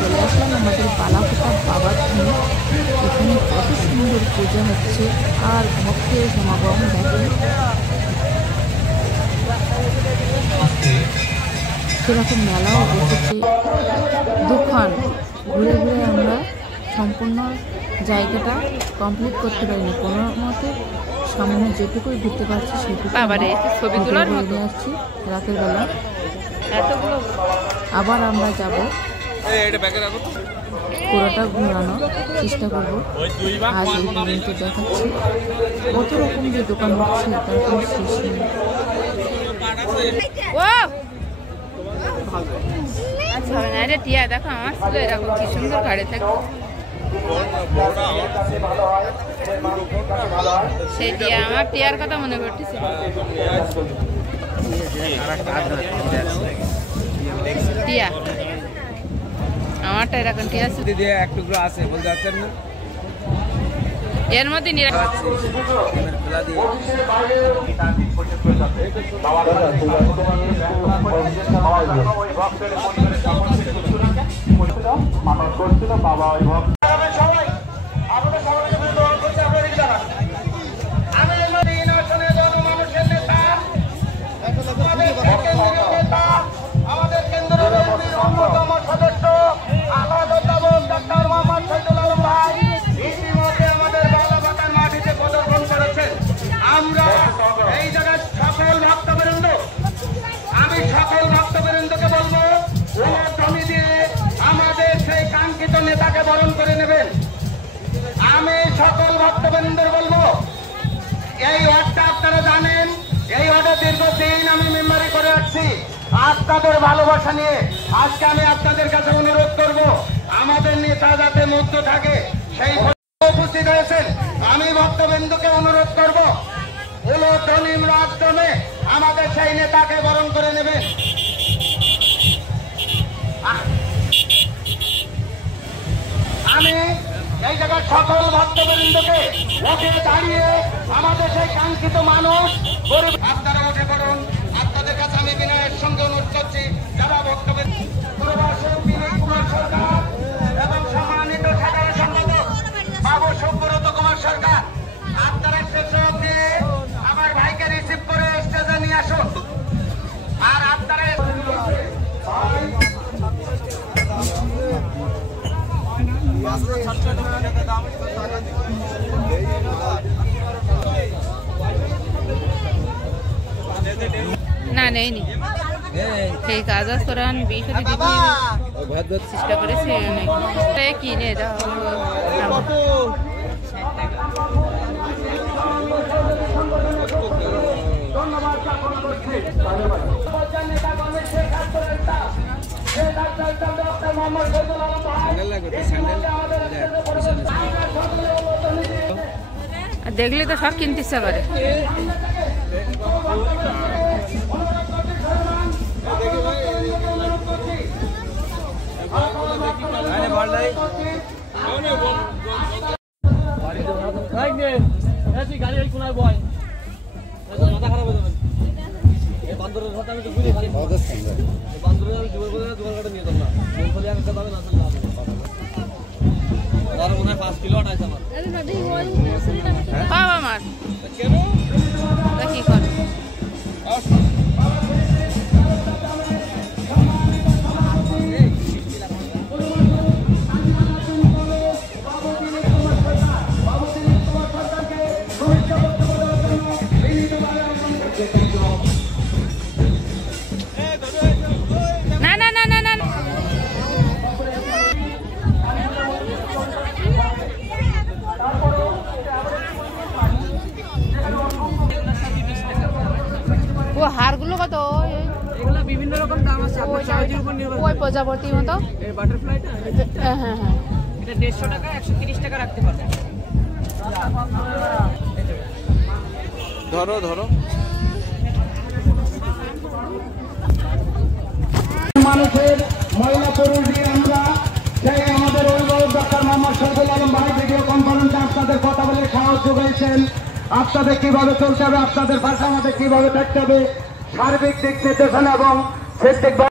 চলে আসলাম আমাদের বালাকোটা বাবার ধামে। এখানে কত সুন্দর পূজা হচ্ছে আর ভক্তের সমাগম দেখেন। সেরকম মেলাও বসেছে। দোকান ঘুরে ঘুরে আমরা সম্পূর্ণ জায়গাটা কমপ্লিট করতে পারিনি, কোনো মতে সামনে যেটুকুই ঘুরতে পারছি সেটুকু ছবি তোলার মতো আসছি। রাতের বেলা আবার আমরা যাব, পুরোটা ঘোরানোর চেষ্টা করবো। আজ এই পর্যন্ত দেখাচ্ছি কত রকম যে দোকান হচ্ছে তার কোনো শেষ নেই। টিয়া দেখো আমার ছিল এরকম কি সুন্দর ঘাড়ে থাকে, সেই টিয়া আমার টিয়ার কথা মনে করতেছে। টিয়া আমারটা এরকম টিয়া আছে বলতে পারছেন না, এর মধ্যে নেতাকে বরণ করে নেবেন। আমি সকল ভক্তবৃন্দের বলবো, এই ওয়ার্ডটা আপনারা জানেন, এই ওয়ার্ডে দীর্ঘদিন আমি মেম্বারি করে আসছি। আপনাদের ভালোবাসা নিয়ে আজকে আমি আপনাদের কাছে অনুরোধ করব, আমাদের নেতা যাতে মুক্ত থাকে সেই উপস্থিত হয়েছেন। আমি ভক্তবৃন্দকে অনুরোধ করব, উলুধ্বনির মাধ্যমে আমাদের সেই নেতাকে বরণ করে নেবেন। আমি এই জায়গার সকল ভক্তবৃন্দকে উঠে দাঁড়িয়ে আমাদের সেই কাঙ্ক্ষিত মানুষ গরিব, আপনারা উঠে পড়ুন। আপনাদের কাছে আমি বিনয়ের সঙ্গে অনুরোধ করছি, যারা ভক্তবৃন্দ কুমার সরকার এবং সম্মানিত সাধারণ সম্পাদক বাবু সুব্রত কুমার সরকার, আপনারা শেষ অবধি আমার ভাইকে রিসিভ করে স্টেজে নিয়ে আসুন। আর আপনারা না নেইনি সেই কাজ করান বিশে দিবি চেষ্টা করেছি কিনে দাও। দেখলে তো সব কিনতে ইচ্ছা করে। আমার কি করে হারগুলো কত? এগুলো বিভিন্ন রকম দাম আছে, আপনার চয়েসের উপর নির্ভর করে। ওই প্রজাপতির মতো এই বাটারফ্লাইটা, হ্যাঁ হ্যাঁ হ্যাঁ, এটা 150 টাকা 130 টাকা রাখতে পারবেন। ধরো ধরো মানুষের মহিলা পুরুষ দিয়ে আমরা সেই আমাদের অভিভাবক ডক্টর মোহাম্মদ শহীদুল আলম ভাই ভিডিও কনফারেন্সে আপনাদের কথা বলে সাহস যোগাইছেন। আপনাদের কিভাবে চলতে হবে, আপনাদের ভাষা আমাদের কিভাবে থাকতে হবে, সার্বিক দিক নির্দেশনা এবং